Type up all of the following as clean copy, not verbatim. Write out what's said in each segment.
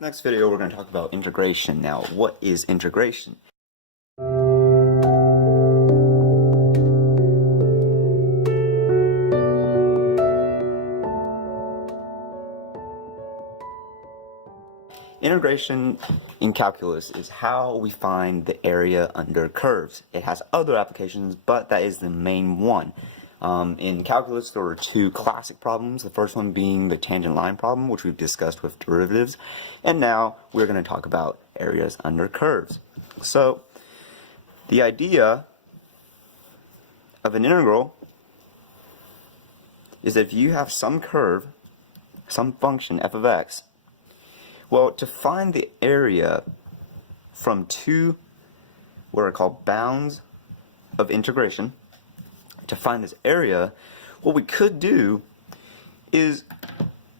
Next video we're going to talk about integration. Now, what is integration? Integration in calculus is how we find the area under curves. It has other applications, but that is the main one. In calculus, there are two classic problems, the first one being the tangent line problem, which we've discussed with derivatives, and now we're going to talk about areas under curves. So, the idea of an integral is that if you have some curve, some function f of x, well, to find the area from two what are called bounds of integration, to find this area, what we could do is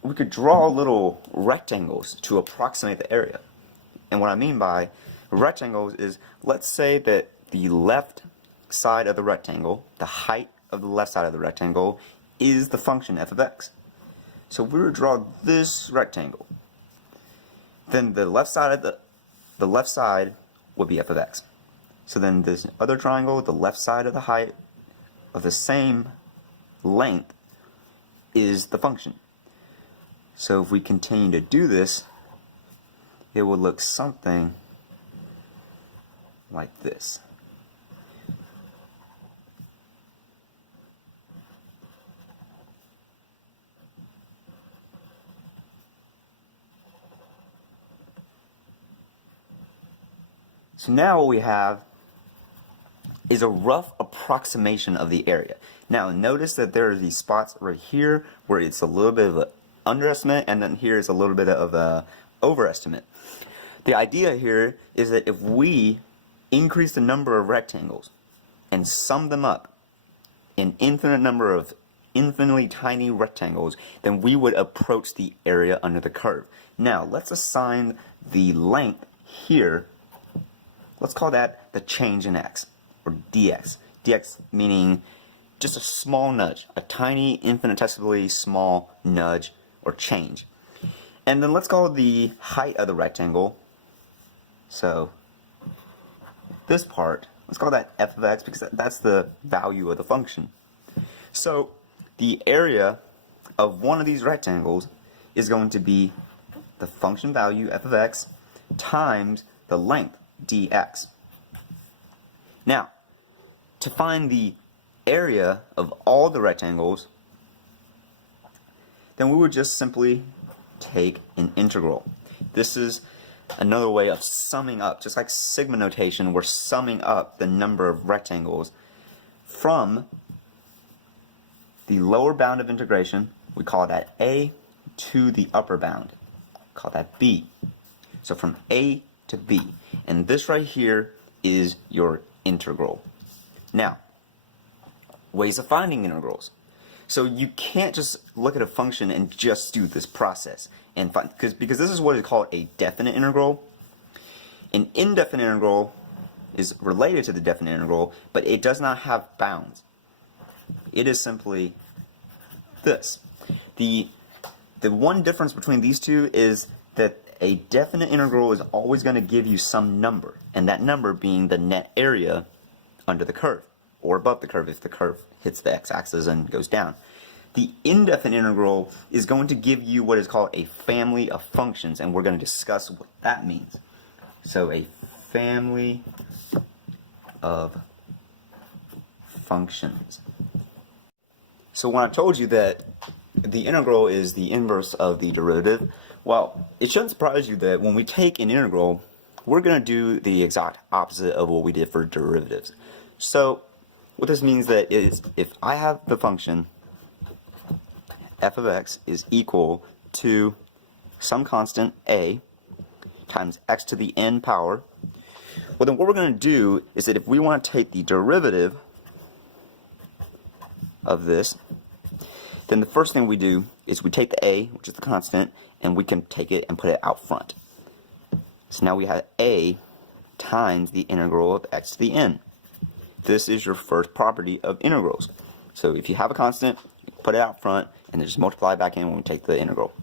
we could draw little rectangles to approximate the area. And what I mean by rectangles is, let's say that the left side of the rectangle, the height of the left side of the rectangle, is the function f of x. So if we were to draw this rectangle, then the left side would be f of x. So then this other triangle, the left side of the height of the same length is the function. So if we continue to do this, it would look something like this. So now what we have is a rough approximation of the area. Now notice that there are these spots right here where it's a little bit of an underestimate, and then here is a little bit of an overestimate. The idea here is that if we increase the number of rectangles and sum them up, an infinite number of infinitely tiny rectangles, then we would approach the area under the curve. Now let's assign the length here, let's call that the change in x, or dx. dx meaning just a small nudge, a tiny, infinitesimally small nudge or change. And then let's call the height of the rectangle, so this part, let's call that f of x, because that's the value of the function. So the area of one of these rectangles is going to be the function value f of x times the length dx. Now, to find the area of all the rectangles, then we would just simply take an integral. This is another way of summing up, just like sigma notation, we're summing up the number of rectangles from the lower bound of integration, we call that a, to the upper bound, call that b. So from a to b. And this right here is your integral. Now, ways of finding integrals. So you can't just look at a function and just do this process and find, because this is what is called a definite integral. An indefinite integral is related to the definite integral, but it does not have bounds. It is simply this. The one difference between these two is that a definite integral is always going to give you some number, and that number being the net area under the curve, or above the curve if the curve hits the x-axis and goes down. The indefinite integral is going to give you what is called a family of functions, and we're going to discuss what that means. So a family of functions. So when I told you that the integral is the inverse of the derivative, well, it shouldn't surprise you that when we take an integral, we're going to do the exact opposite of what we did for derivatives. So what this means that is, if I have the function f of x is equal to some constant a times x to the n power, well then what we're going to do is that if we want to take the derivative of this, then the first thing we do is we take the a, which is the constant, and we can take it and put it out front. So now we have a times the integral of x to the n. This is your first property of integrals. So if you have a constant, put it out front, and then just multiply back in when we take the integral.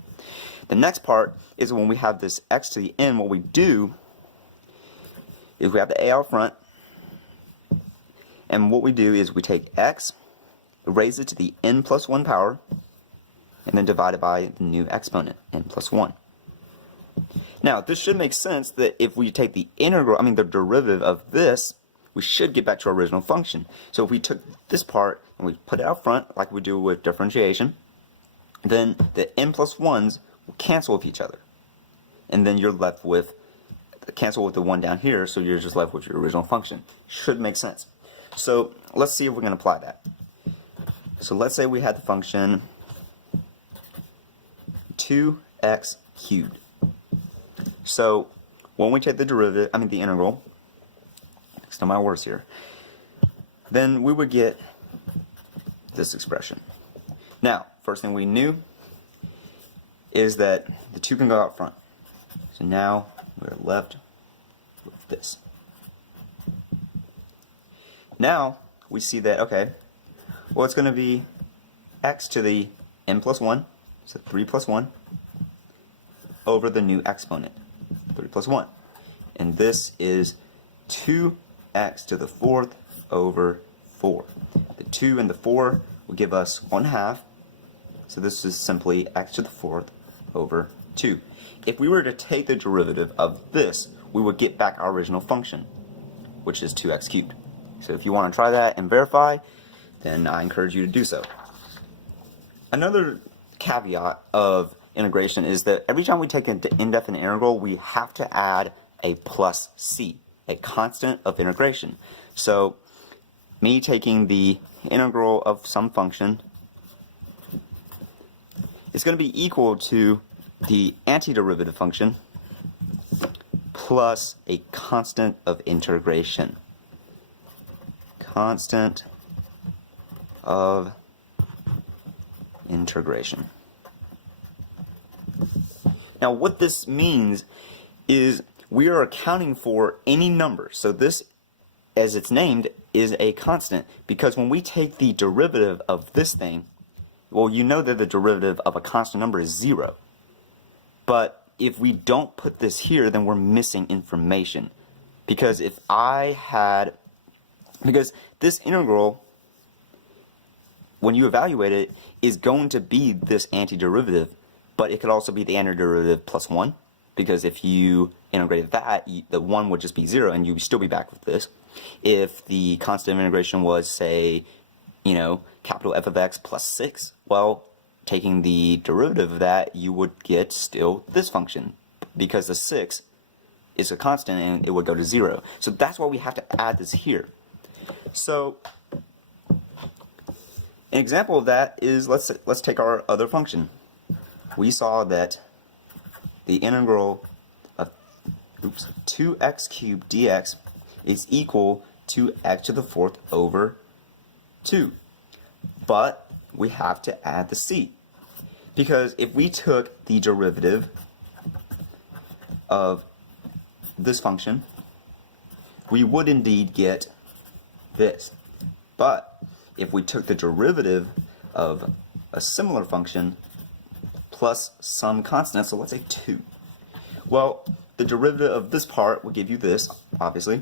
The next part is when we have this x to the n, what we do is we have the a out front, and what we do is we take x, raise it to the n plus 1 power, and then divide it by the new exponent, n plus 1. Now, this should make sense that if we take the the derivative of this, we should get back to our original function. So if we took this part and we put it out front, like we do with differentiation, then the n plus 1s will cancel with each other. And then you're left with, cancel with the 1 down here, so you're just left with your original function. Should make sense. So let's see if we can apply that. So let's say we had the function 2x cubed. So when we take the derivative, the integral, next to my words here, then we would get this expression. Now, first thing we knew is that the 2 can go out front. So now we're left with this. Now we see that, okay, well, it's going to be x to the n plus 1, so 3 plus 1, over the new exponent, 3 plus 1. And this is 2x to the 4th over 4. The 2 and the 4 will give us 1/2. So this is simply x to the 4th over 2. If we were to take the derivative of this, we would get back our original function, which is 2x cubed. So if you want to try that and verify, then I encourage you to do so. Another caveat of integration is that every time we take an indefinite integral, we have to add a plus c, a constant of integration. So me taking the integral of some function is going to be equal to the antiderivative function plus a constant of integration. Constant of integration. Now what this means is we are accounting for any number. So this, as it's named, is a constant, because when we take the derivative of this thing, well, you know that the derivative of a constant number is 0. But if we don't put this here, then we're missing information. Because because this integral, when you evaluate it, is going to be this antiderivative, but it could also be the antiderivative plus 1, because if you integrated that, the 1 would just be 0 and you'd still be back with this. If the constant of integration was, say, capital F of x plus 6, well, taking the derivative of that, you would get still this function, because the 6 is a constant and it would go to 0. So that's why we have to add this here. So an example of that is, let's take our other function. We saw that the integral of 2x cubed dx is equal to x to the 4th over 2. But we have to add the c, because if we took the derivative of this function, we would indeed get this. But if we took the derivative of a similar function plus some constant, so let's say 2, well, the derivative of this part will give you this, obviously,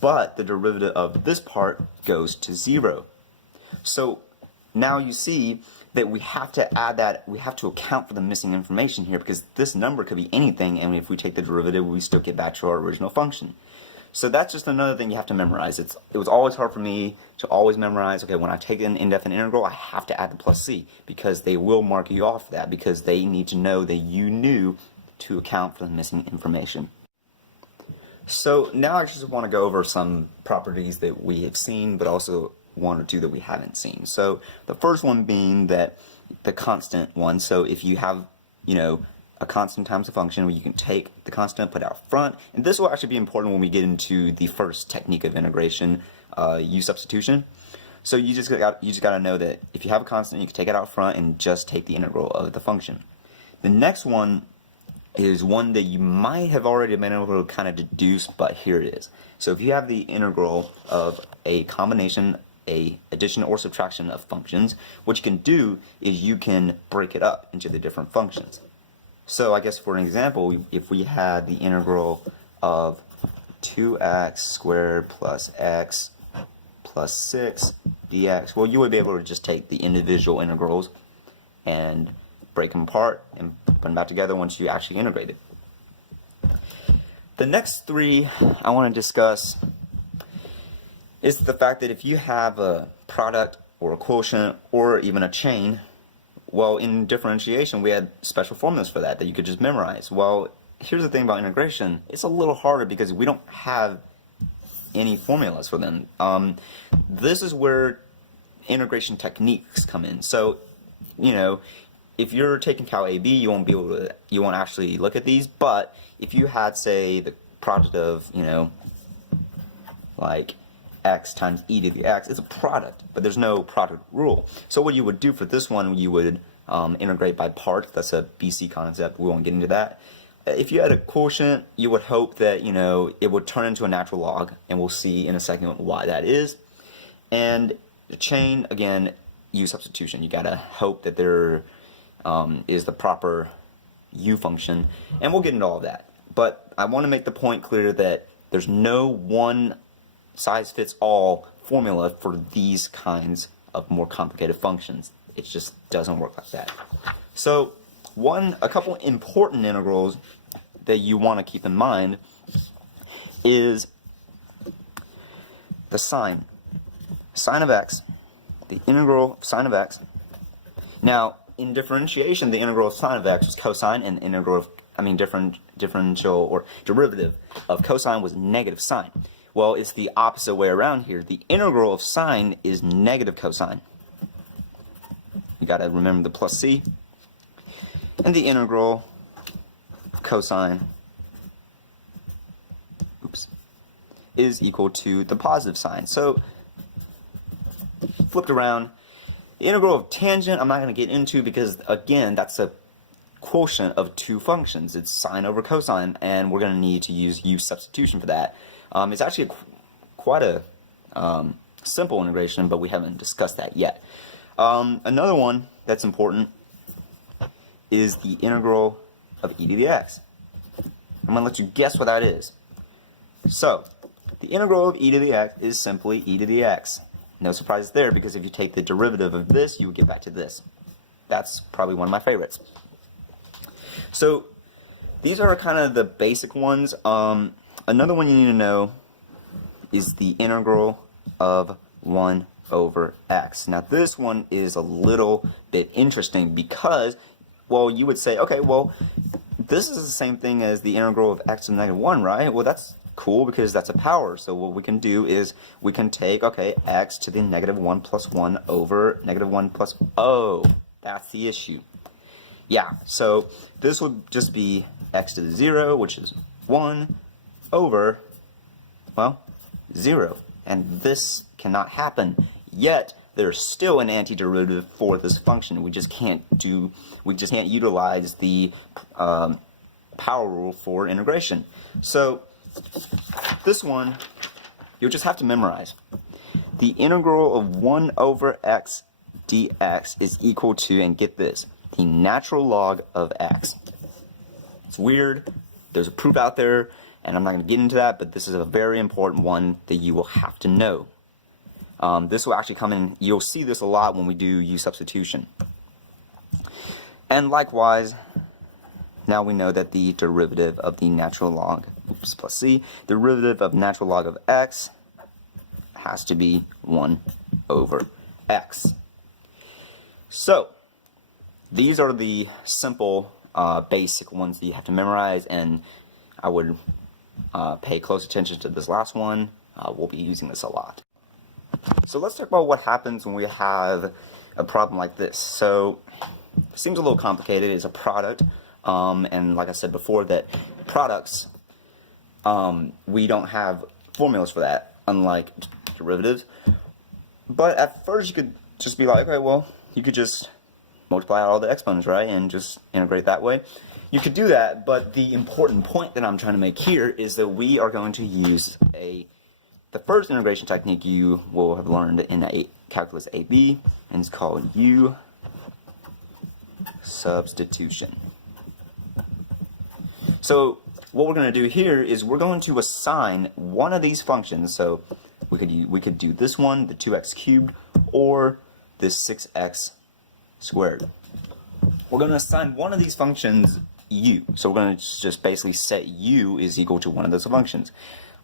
but the derivative of this part goes to 0. So now you see that we have to add that, we have to account for the missing information here, because this number could be anything, and if we take the derivative, we still get back to our original function. So that's just another thing you have to memorize. It was always hard for me to always memorize, okay, when I take an indefinite integral, I have to add the plus c, because they will mark you off that, because they need to know that you knew to account for the missing information. So now I just want to go over some properties that we have seen, but also one or two that we haven't seen. So the first one being that the constant one. So if you have, a constant times a function, where you can take the constant, put it out front, and this will actually be important when we get into the first technique of integration, U substitution. So you just got to know that if you have a constant, you can take it out front and just take the integral of the function. The next one is one that you might have already been able to kind of deduce, but here it is. So if you have the integral of a combination, a addition or subtraction of functions, what you can do is you can break it up into the different functions. So I guess for an example, if we had the integral of 2x squared plus x plus 6 dx, well, you would be able to just take the individual integrals and break them apart and put them back together once you actually integrate it. The next three I want to discuss is the fact that if you have a product or a quotient or even a chain, well, in differentiation we had special formulas for that you could just memorize. Well, here's the thing about integration, it's a little harder because we don't have any formulas for them. This is where integration techniques come in. So, you know, if you're taking Cal AB, you won't actually look at these, but if you had, say, the product of, you know, like x times e to the x, it's a product, but there's no product rule. So what you would do for this one, you would integrate by part. That's a BC concept. We won't get into that. If you had a quotient, you would hope that, you know, it would turn into a natural log, and we'll see in a second why that is. And the chain, again, use substitution. You gotta hope that there is the proper u function, and we'll get into all of that. But I want to make the point clear that there's no one size fits all formula for these kinds of more complicated functions. It just doesn't work like that. So a couple important integrals that you want to keep in mind is the sine of x, the integral of sine of x. Now, in differentiation, the integral of sine of x was cosine, and the integral of, differential or derivative of cosine was negative sine. Well, it's the opposite way around here. The integral of sine is negative cosine. You got to remember the plus c. And the integral of cosine is equal to the positive sign. So, flipped around, the integral of tangent I'm not going to get into because, again, that's a quotient of two functions. It's sine over cosine, and we're going to need to use substitution for that. It's actually quite a simple integration, but we haven't discussed that yet. Another one that's important is the integral of e to the x. I'm going to let you guess what that is. So, the integral of e to the x is simply e to the x. No surprises there, because if you take the derivative of this, you would get back to this. That's probably one of my favorites. So, these are kind of the basic ones. Another one you need to know is the integral of 1 over x. Now, this one is a little bit interesting because, well, you would say, okay, well, this is the same thing as the integral of x to the negative 1, right? Well, that's cool because that's a power. So what we can do is we can take, okay, x to the negative 1 plus 1 over negative 1 plus, oh, that's the issue. Yeah, so this would just be x to the 0, which is 1, over, well, 0. And this cannot happen. Yet, there's still an antiderivative for this function. We just can't utilize the power rule for integration. So, this one, you'll just have to memorize. The integral of 1 over x dx is equal to, and get this, the natural log of x. It's weird. There's a proof out there, and I'm not going to get into that, but this is a very important one that you will have to know. This will actually come in, you'll see this a lot when we do use substitution. And likewise, now we know that the derivative of the natural log, plus c, the derivative of natural log of x has to be 1 over x. So, these are the simple, basic ones that you have to memorize, and I would pay close attention to this last one. We'll be using this a lot. So let's talk about what happens when we have a problem like this. So, it seems a little complicated. It's a product, and like I said before, that products, we don't have formulas for that, unlike derivatives. But at first you could just be like, okay, well, you could just multiply out all the exponents, right, and just integrate that way. You could do that, but the important point that I'm trying to make here is that we are going to use a the first integration technique you will have learned in Calculus AB, and it's called U substitution. So what we're going to do here is we're going to assign one of these functions. So we could do this one, the 2x cubed, or this 6x squared. We're going to assign one of these functions u. So we're going to just basically set u is equal to one of those functions.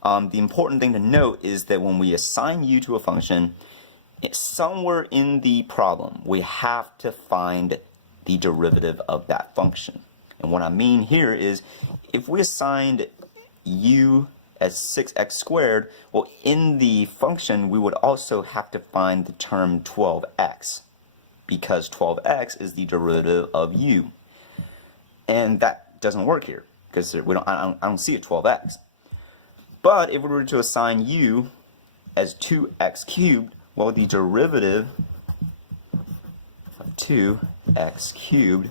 The important thing to note is that when we assign u to a function, somewhere in the problem we have to find the derivative of that function. And what I mean here is, if we assigned u as 6x squared, well, in the function we would also have to find the term 12x, because 12x is the derivative of u. And that doesn't work here, because I don't see a 12x. But if we were to assign u as 2x cubed, well, the derivative of 2x cubed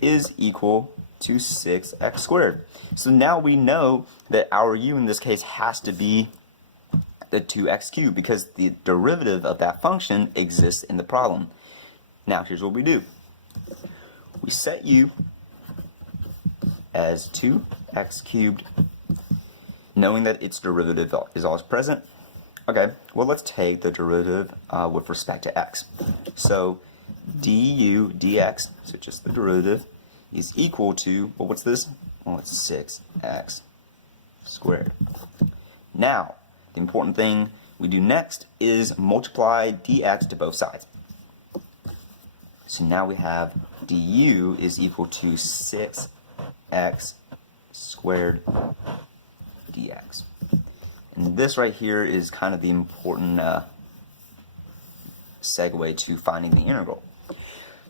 is equal to 6x squared. So now we know that our u in this case has to be the 2x cubed, because the derivative of that function exists in the problem. Now here's what we do. We set u as 2x cubed, knowing that its derivative is always present. Okay, well, let's take the derivative with respect to x. So du dx, so just the derivative, is equal to, well, what's this? Well, it's 6x squared. Now, the important thing we do next is multiply dx to both sides. So now we have du is equal to 6x squared dx. And this right here is kind of the important segue to finding the integral.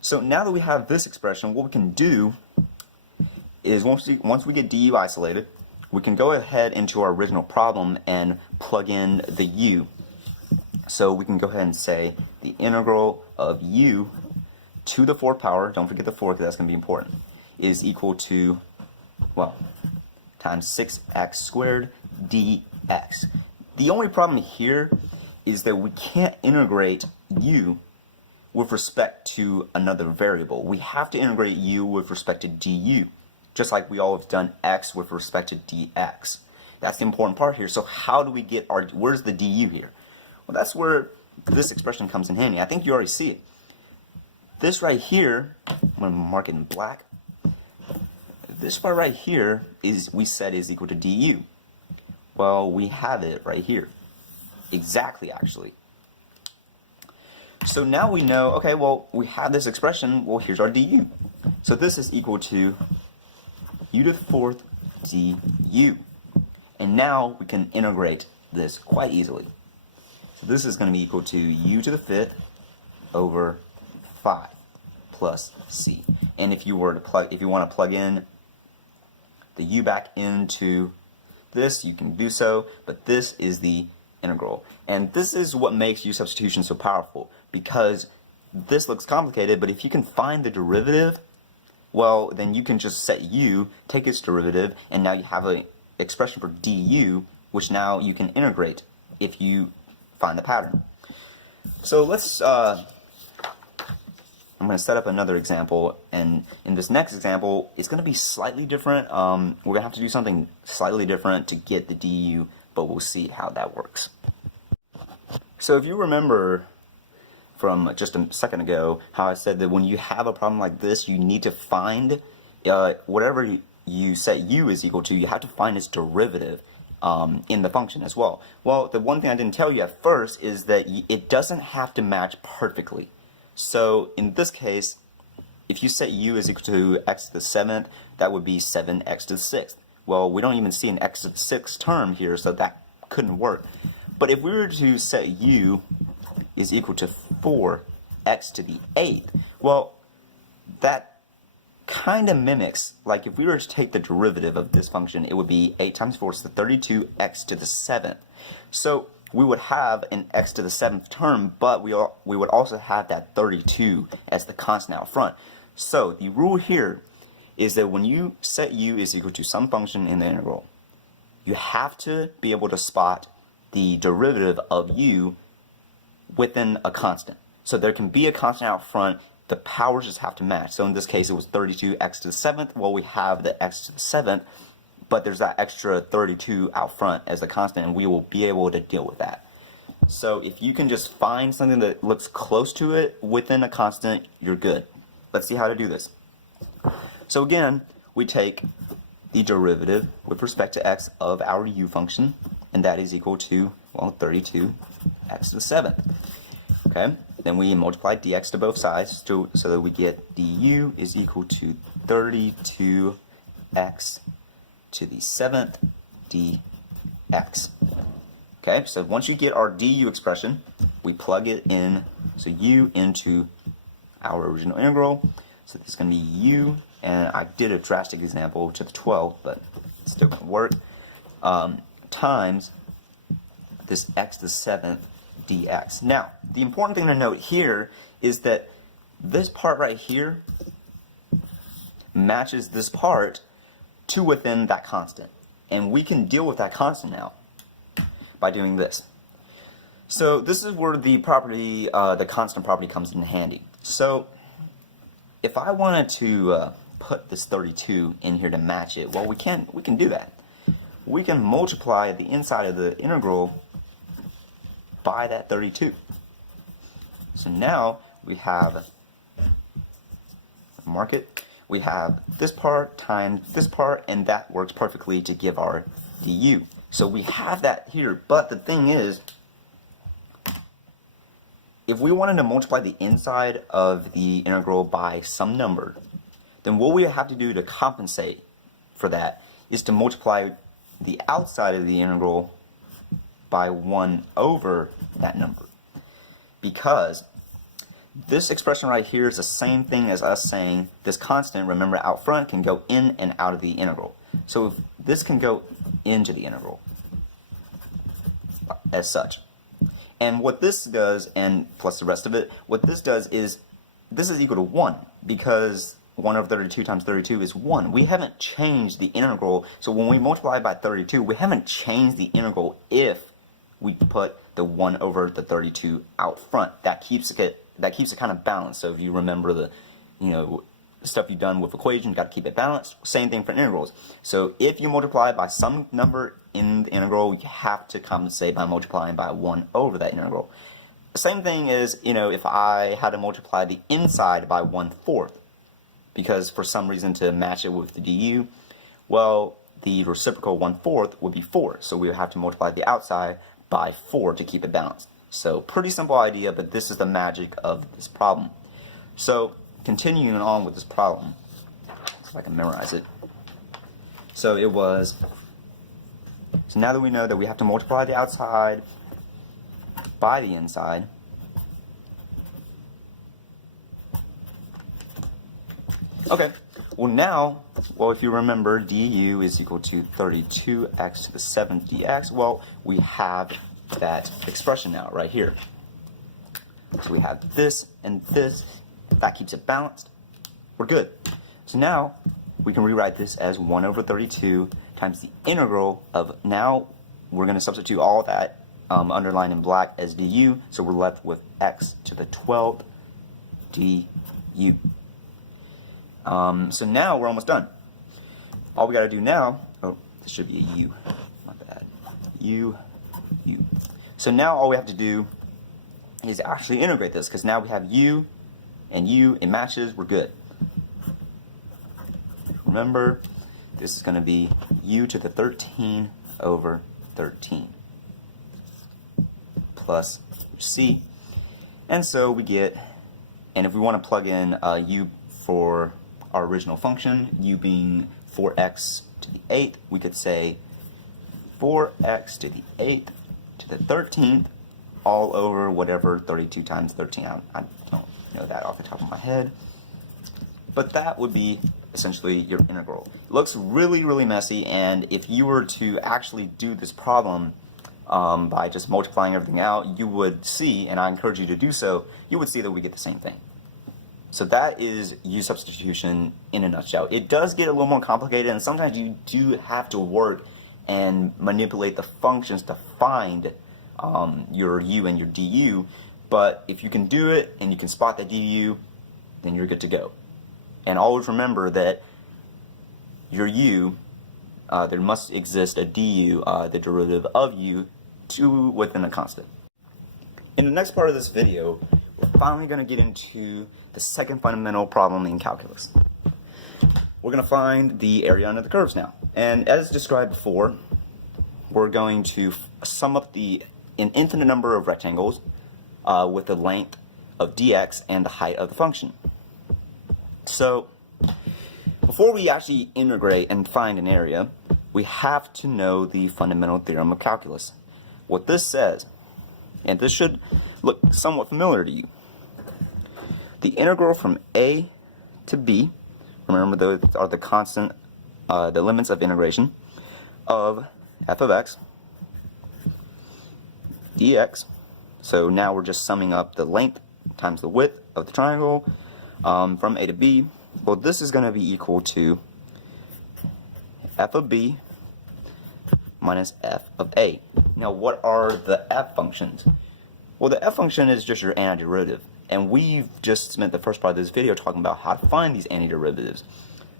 So now that we have this expression, what we can do is once we get du isolated, we can go ahead into our original problem and plug in the u. So we can go ahead and say the integral of u to the fourth power, don't forget the 4 because that's going to be important, is equal to, well, times 6x squared dx. The only problem here is that we can't integrate u with respect to another variable. We have to integrate u with respect to du, just like we all have done x with respect to dx. That's the important part here. So how do we get our, where's the du here? Well, that's where this expression comes in handy. I think you already see it. This right here, I'm going to mark it in black. This part right here is, we said, is equal to du. Well, we have it right here. Exactly, actually. So now we know, okay, well, we have this expression, well, here's our du. So this is equal to u to the fourth du. And now we can integrate this quite easily. So this is going to be equal to u to the fifth over 5 plus c. And if you want to plug in the u back into this, you can do so, but this is the integral. And this is what makes u substitution so powerful, because this looks complicated, but if you can find the derivative, well, then you can just set u, take its derivative, and now you have an expression for du, which now you can integrate if you find the pattern. So let's, I'm going to set up another example, and in this next example, it's going to be slightly different. We're going to have to do something slightly different to get the du, but we'll see how that works. So if you remember from just a second ago how I said that when you have a problem like this, you need to find whatever you set u is equal to, you have to find its derivative in the function as well. Well, the one thing I didn't tell you at first is that it doesn't have to match perfectly. So in this case, if you set u is equal to x to the 7th, that would be 7x to the 6th. Well, we don't even see an x to the 6th term here, so that couldn't work. But if we were to set u is equal to 4x to the 8th, well, that kind of mimics, like if we were to take the derivative of this function, it would be 8 times 4 is the 32x to the 7th. So we would have an x to the 7th term, but we would also have that 32 as the constant out front. So the rule here is that when you set u is equal to some function in the integral, you have to be able to spot the derivative of u within a constant. So there can be a constant out front, the powers just have to match. So in this case it was 32x to the 7th. Well, we have the x to the 7th, but there's that extra 32 out front as a constant, and we will be able to deal with that. So if you can just find something that looks close to it within a constant, you're good. Let's see how to do this. So again, we take the derivative with respect to x of our u function, and that is equal to, well, 32x to the 7th. Okay, then we multiply dx to both sides so that we get du is equal to 32x to the 7th dx. Okay, so once you get our du expression, we plug it in, so u into our original integral. So this is going to be u, and I did a drastic example to the 12th, but it's still going to work, times this x to the 7th dx. Now, the important thing to note here is that this part right here matches this part to within that constant. And we can deal with that constant now by doing this. So this is where the property, the constant property comes in handy. So if I wanted to put this 32 in here to match it, well, we can do that. We can multiply the inside of the integral by that 32. So now we have, mark it, we have this part times this part, and that works perfectly to give our du. So we have that here, but the thing is, if we wanted to multiply the inside of the integral by some number, then what we have to do to compensate for that is to multiply the outside of the integral by 1 over that number. Because this expression right here is the same thing as us saying this constant, remember, out front can go in and out of the integral. So this can go into the integral as such. And what this does, and plus the rest of it, what this does is this is equal to 1, because 1 over 32 times 32 is 1. We haven't changed the integral, so when we multiply by 32, we haven't changed the integral if we put the 1 over the 32 out front. That keeps it kind of balanced. So if you remember the, stuff you've done with equations, you've got to keep it balanced. Same thing for integrals. So if you multiply by some number in the integral, you have to compensate by multiplying by 1 over that integral. The same thing is, if I had to multiply the inside by 1/4, because for some reason to match it with the du, well, the reciprocal 1/4 would be 4. So we would have to multiply the outside by 4 to keep it balanced. So pretty simple idea, but this is the magic of this problem. So continuing on with this problem, if I can memorize it. So it was, so now that we know that we have to multiply the outside by the inside, okay, well now, if you remember, du is equal to 32x to the 7th dx. Well, we have that expression now right here. So we have this and this. That keeps it balanced. We're good. So now we can rewrite this as 1 over 32 times the integral of, now we're going to substitute all that underlined in black as du. So we're left with x to the 12th du. So now we're almost done. All we got to do now, oh, this should be a u, my bad, u. So now all we have to do is actually integrate this, because now we have u and u, it matches, we're good. Remember, this is going to be u to the 13 over 13 plus c. And so we get, and if we want to plug in u for our original function, u being 4x to the 8th, we could say 4x to the 8th to the 13th all over whatever 32 times 13. I don't know that off the top of my head. But that would be essentially your integral. It looks really, really messy, and if you were to actually do this problem by just multiplying everything out, you would see, and I encourage you to do so, you would see that we get the same thing. So that is u substitution in a nutshell. It does get a little more complicated, and sometimes you do have to work and manipulate the functions to find your u and your du, but if you can do it and you can spot the du, then you're good to go. And always remember that your u, there must exist a du, the derivative of u, to within a constant. In the next part of this video, we're finally going to get into the second fundamental problem in calculus. We're going to find the area under the curves now. And as described before, we're going to sum up an infinite number of rectangles with the length of dx and the height of the function. So, before we actually integrate and find an area, we have to know the fundamental theorem of calculus. What this says, and this should look somewhat familiar to you. The integral from a to b, remember those are the constant, the limits of integration, of f of x dx. So now we're just summing up the length times the width of the triangle from a to b. Well, this is going to be equal to f of b minus f of a. Now, what are the f functions? Well, the f function is just your antiderivative, and we've just spent the first part of this video talking about how to find these antiderivatives.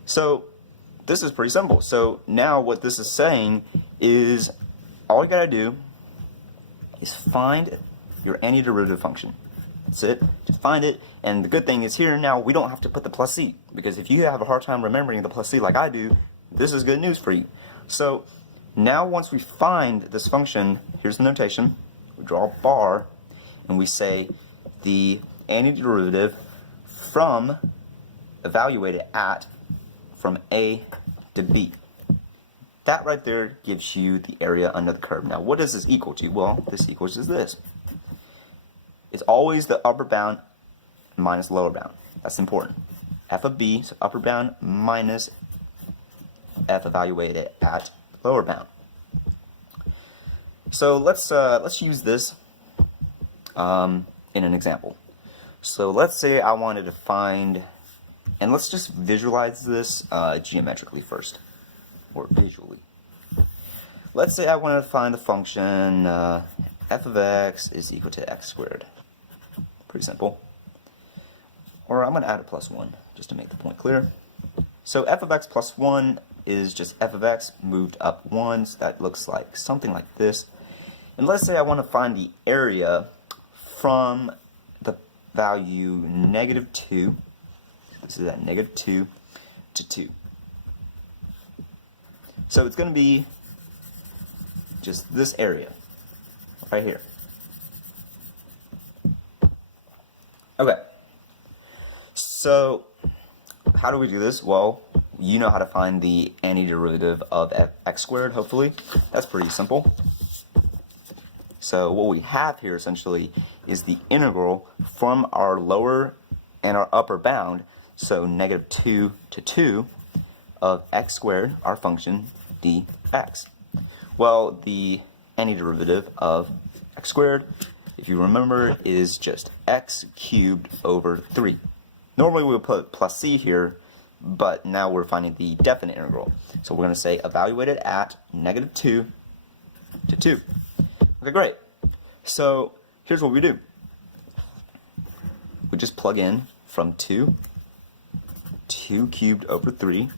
So this is pretty simple. So now what this is saying is all you gotta do is find your antiderivative function. That's it. Just find it. And the good thing is here now we don't have to put the plus c, because if you have a hard time remembering the plus c like I do, this is good news for you. So now once we find this function, here's the notation. We draw a bar and we say the antiderivative from evaluated at from a to b. That right there gives you the area under the curve. Now what does this equal to? Well, this equals this. It's always the upper bound minus lower bound. That's important. F of b, so upper bound minus f evaluated at lower bound. So let's use this in an example. So let's say I wanted to find, and let's just visualize this geometrically first, or visually. Let's say I wanted to find the function f of x is equal to x squared. Pretty simple. Or I'm going to add a plus 1 just to make the point clear. So f of x plus 1 is just f of x moved up 1, so that looks like something like this. And let's say I want to find the area from the value -2, this is at -2 to 2. So it's going to be just this area right here. Okay, so how do we do this? Well, you know how to find the antiderivative of x squared, hopefully. That's pretty simple. So what we have here essentially is the integral from our lower and our upper bound, so -2 to 2 of x squared, our function dx. Well, the antiderivative of x squared, if you remember, is just x cubed over 3. Normally we would put plus c here, but now we're finding the definite integral. So we're going to say evaluated at -2 to 2. Okay, great. So here's what we do. We just plug in from 2 cubed over 3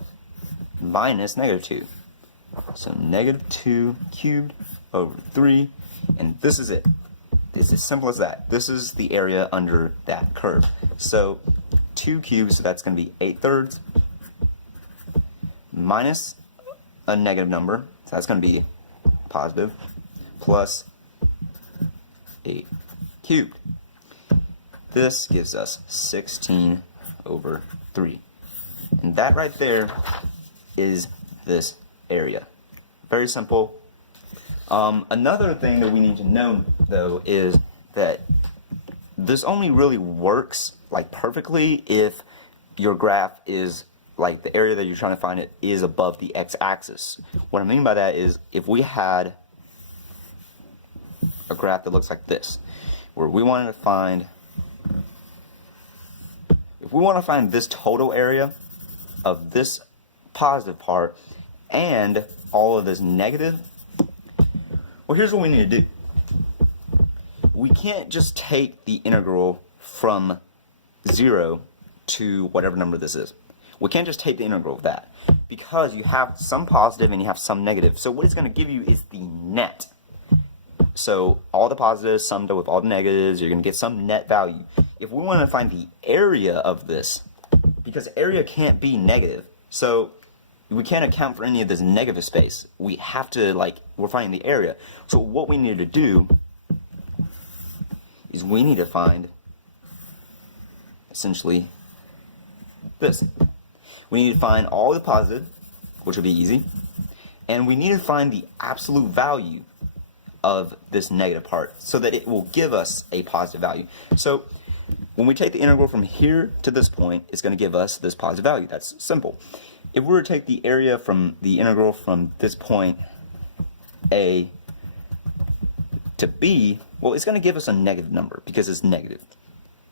minus -2. So -2 cubed over 3, and this is it. It's as simple as that. This is the area under that curve. So 2 cubed, so that's going to be 8/3, minus a negative number, so that's going to be positive, plus 8 cubed. This gives us 16 over 3. And that right there is this area. Very simple. Another thing that we need to know, though, is that this only really works like perfectly if your graph is like the area that you're trying to find it is above the x-axis. What I mean by that is if we had a graph that looks like this, where we wanted to find, if we want to find this total area of this positive part and all of this negative, well, here's what we need to do. we can't just take the integral from 0 to whatever number this is. We can't just take the integral of that, because you have some positive and you have some negative. So what it's going to give you is the net. So all the positives summed up with all the negatives, you're going to get some net value. If we want to find the area of this, because area can't be negative, so we can't account for any of this negative space. We have to, we're finding the area. So what we need to do is we need to find essentially this. We need to find all the positive, which will be easy, and we need to find the absolute value of this negative part so that it will give us a positive value. So when we take the integral from here to this point, it's going to give us this positive value. That's simple. If we were to take the area from the integral from this point A to B, well, it's going to give us a negative number because it's negative.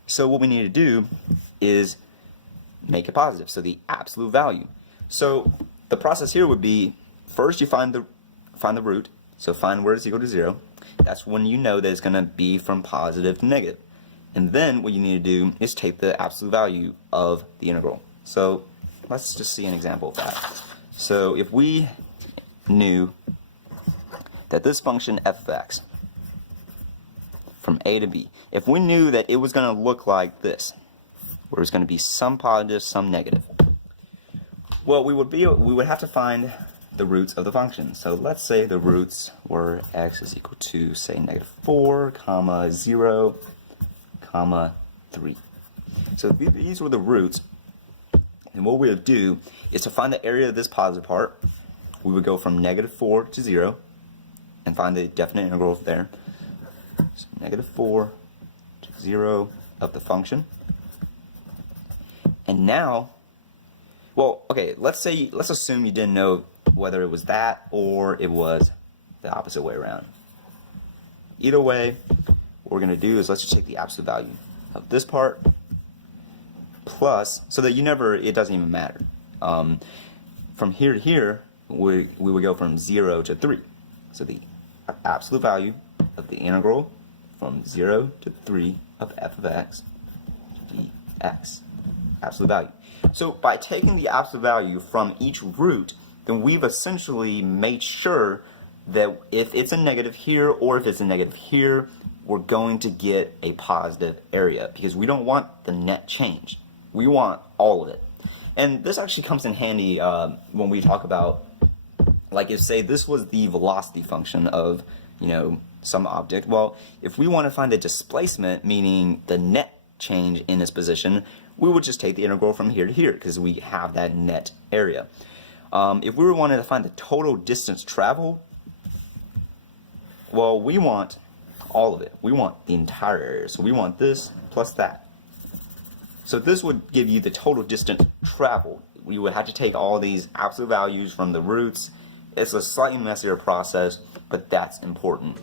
So what we need to do is make it positive, so the absolute value. So the process here would be, first you find the root, so find where it's equal to 0. That's when you know that it's going to be from positive to negative. And then what you need to do is take the absolute value of the integral. So let's just see an example of that. So if we knew that this function f of x from a to b, if we knew that it was going to look like this, where it's going to be some positive, some negative, well, we would have to find the roots of the function. So let's say the roots were x is equal to, say, -4, comma 0, comma 3. So these were the roots, and what we would do is to find the area of this positive part, we would go from -4 to 0 and find the definite integral there. So -4 to 0 of the function. And now, well, okay, let's assume you didn't know whether it was that or it was the opposite way around. Either way, what we're going to do is let's just take the absolute value of this part plus, so that it doesn't even matter. From here to here, we would go from 0 to 3. So the absolute value of the integral from 0 to 3 of f of x dx. Absolute value. So by taking the absolute value from each root, then we've essentially made sure that if it's a negative here or if it's a negative here, we're going to get a positive area, because we don't want the net change. We want all of it. And this actually comes in handy when we talk about, if say this was the velocity function of, some object. Well, if we want to find the displacement, meaning the net change in this position, we would just take the integral from here to here because we have that net area. If we were wanting to find the total distance traveled, well, we want all of it. We want the entire area. So we want this plus that. So this would give you the total distance traveled. We would have to take all these absolute values from the roots. It's a slightly messier process, but that's important.